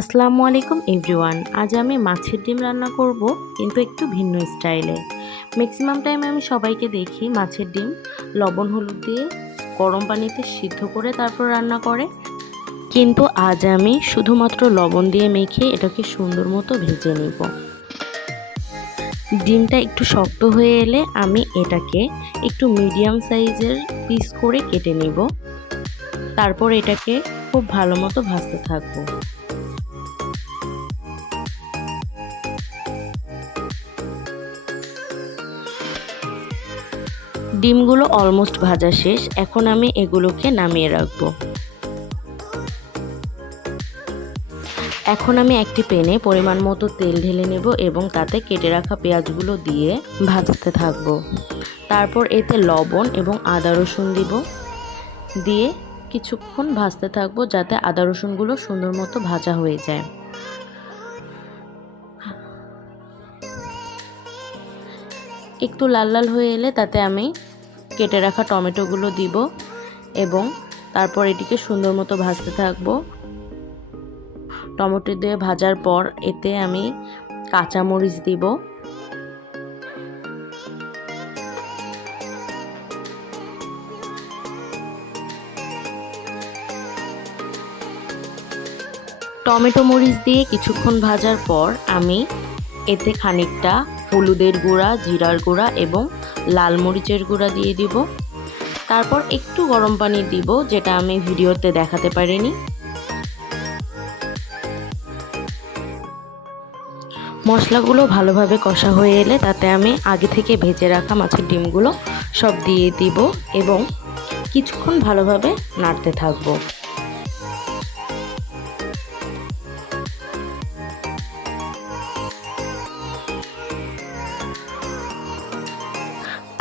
আসসালামু আলাইকুম এভরিওয়ান। আজ আমি মাছের ডিম রান্না করব, কিন্তু একটু ভিন্ন স্টাইলে। ম্যাক্সিমাম টাইম আমি সবাইকে দেখি মাছের ডিম লবণ হলুদ দিয়ে গরম পানিতে সিদ্ধ করে তারপর রান্না করে, কিন্তু আজ আমি শুধুমাত্র লবণ দিয়ে মেখে এটাকে সুন্দর মতো ভেজে নিব। ডিমটা একটু শক্ত হয়ে এলে আমি এটাকে একটু মিডিয়াম সাইজের পিস করে কেটে নিব। তারপর এটাকে খুব ভালো মতো ভাজতে থাকবো। ডিমগুলো অলমোস্ট ভাজা শেষ। এখন আমি এগুলোকে নামিয়ে রাখবো। এখন আমি একটি প্যানে পরিমাণ মতো তেল ঢেলে নেব এবং তাতে কেটে রাখা পেঁয়াজগুলো দিয়ে ভাজতে থাকবো। তারপর এতে লবণ এবং আদা রসুন দিব, দিয়ে কিছুক্ষণ ভাজতে থাকবো যাতে আদা রসুনগুলো সুন্দর মতো ভাজা হয়ে যায়। একটু লাল লাল হয়ে এলে তাতে আমি কেটে রাখা টমেটোগুলো দিব এবং তারপর এটিকে সুন্দর মতো ভাজতে থাকবো। টমেটো দিয়ে ভাজার পর এতে আমি কাঁচামরিচ দিব। টমেটো মরিচ দিয়ে কিছুক্ষণ ভাজার পর আমি এতে খানিকটা হলুদের গুঁড়া, জিরার গুঁড়া এবং লাল মরিচের গুঁড়া দিয়ে দিব। তারপর একটু গরম পানি দিব, যেটা আমি ভিডিওতে দেখাতে পারিনি। মশলাগুলো ভালোভাবে কষা হয়ে এলে তাতে আমি আগে থেকে ভেজে রাখা মাছের ডিমগুলো সব দিয়ে দিব এবং কিছুক্ষণ ভালোভাবে নাড়তে থাকবো।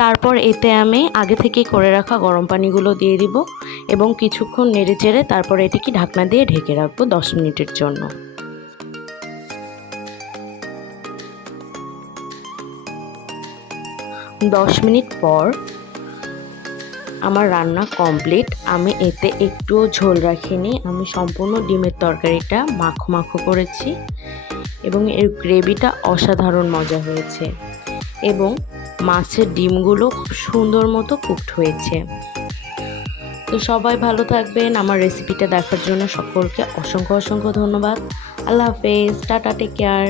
তারপর এতে আমি আগে থেকে করে রাখা গরম পানিগুলো দিয়ে দিব এবং কিছুক্ষণ নেড়ে চেড়ে তারপর এটিকে ঢাকনা দিয়ে ঢেকে রাখবো 10 মিনিটের জন্য। 10 মিনিট পর আমার রান্না কমপ্লিট। আমি এতে একটুও ঝোল রাখিনি, আমি সম্পূর্ণ ডিমের তরকারিটা মাখো মাখো করেছি এবং এর গ্রেভিটা অসাধারণ মজা হয়েছে এবং মাছের ডিমগুলো খুব সুন্দর মতো কুকড হয়েছে। তো সবাই ভালো থাকবেন। আমার রেসিপিটা দেখার জন্য সকলকে অসংখ্য অসংখ্য ধন্যবাদ। আল্লাহ হাফেজ, টাটা, টেক কেয়ার।